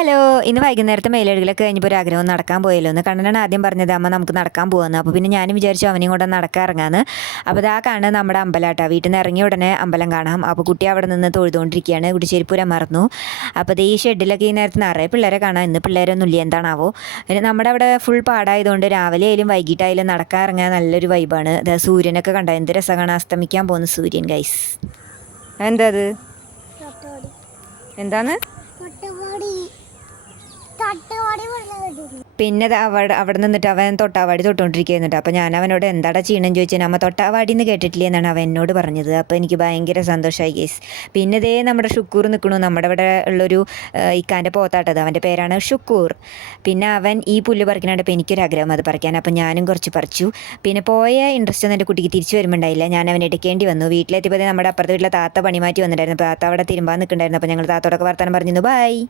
Hello, ഇന്ന് വൈകുന്നേരത്തെ മേലെഴുകലൊക്കെ കഴിഞ്ഞപ്പോൾ ഒരു ആഗ്രഹം നടക്കാൻ പോയല്ലോ എന്ന് കണ്ണനാണ് ആദ്യം പറഞ്ഞത്. അമ്മ നമുക്ക് നടക്കാൻ പോകുന്നു. അപ്പോൾ പിന്നെ ഞാനും വിചാരിച്ചു അവനെയും കൂടെ നടക്കാൻ ഇറങ്ങാമെന്ന്. അപ്പോൾ ഇതാ കാണുന്നത് നമ്മുടെ അമ്പലാട്ടാ. വീട്ടിൽ നിന്ന് ഇറങ്ങിയ ഉടനെ അമ്പലം കാണാം. അപ്പോൾ കുട്ടി അവിടെ നിന്ന് തൊഴുതുകൊണ്ടിരിക്കുകയാണ്. കുട്ടി ചെരുപ്പൂര മറന്നു. അപ്പോൾ ഈ ഷെഡിലൊക്കെ ഈ നേരത്ത് നിറയെ പിള്ളേരെ കാണാം. ഇന്ന് പിള്ളേരൊന്നും ഇല്ല, എന്താണാവോ. പിന്നെ നമ്മുടെ അവിടെ ഫുൾ പാടായതുകൊണ്ട് രാവിലെ ആയാലും വൈകിട്ടായാലും നടക്കാൻ ഇറങ്ങാൻ നല്ലൊരു വൈബാണ്. സൂര്യനൊക്കെ കണ്ട എന്ത് രസമാണ് അസ്തമിക്കാൻ പോകുന്ന സൂര്യൻ ഗൈസ്. എന്താ അത്? എന്താണ്? പിന്നെ അവിടെ നിന്നിട്ട് അവൻ തൊട്ടാവാടി തൊട്ടുകൊണ്ടിരിക്കുന്നുണ്ട്. അപ്പോൾ ഞാൻ അവനോട് എന്താടാ ചെയ്യണമെന്ന് ചോദിച്ചാൽ അമ്മ തൊട്ടാവാടി എന്ന് കേട്ടിട്ടില്ലേ എന്നാണ് അവൻ എന്നോട് പറഞ്ഞത്. അപ്പോൾ എനിക്ക് ഭയങ്കര സന്തോഷമായി ഗേസ്. പിന്നെ ഇതേ നമ്മുടെ ഷുക്കൂർ നിൽക്കണു. നമ്മുടെ ഇവിടെ ഉള്ളൊരു ഇക്കാൻ്റെ പോത്താട്ടത്, അവൻ്റെ പേരാണ് ഷുക്കൂർ. പിന്നെ അവൻ ഈ പുല്ല് പറിക്കാനായിട്ട് എനിക്കൊരാഗ്രഹം അത് പറിക്കാൻ. അപ്പോൾ ഞാനും കുറച്ച് പറിച്ചു. പിന്നെ പോയ ഇൻട്രസ്റ്റ് ഒന്നും എൻ്റെ കുട്ടിക്ക് തിരിച്ചു വരുമ്പോണ്ടായില്ല. ഞാൻ അവനെ എടുക്കേണ്ടി വന്നു. വീട്ടിലെത്തിയപ്പോൾ നമ്മുടെ അപ്പുറത്തെ വീട്ടിലെ താത്ത പണി മാറ്റി വന്നിട്ടുണ്ടായിരുന്നു. അപ്പോൾ താത്ത അവിടെ തിരുമ്പാൻ നിൽക്കുന്നുണ്ടായിരുന്നു. അപ്പോൾ ഞങ്ങൾ താത്തോടൊക്കെ വർത്താനം പറഞ്ഞിരുന്നു. ബൈ.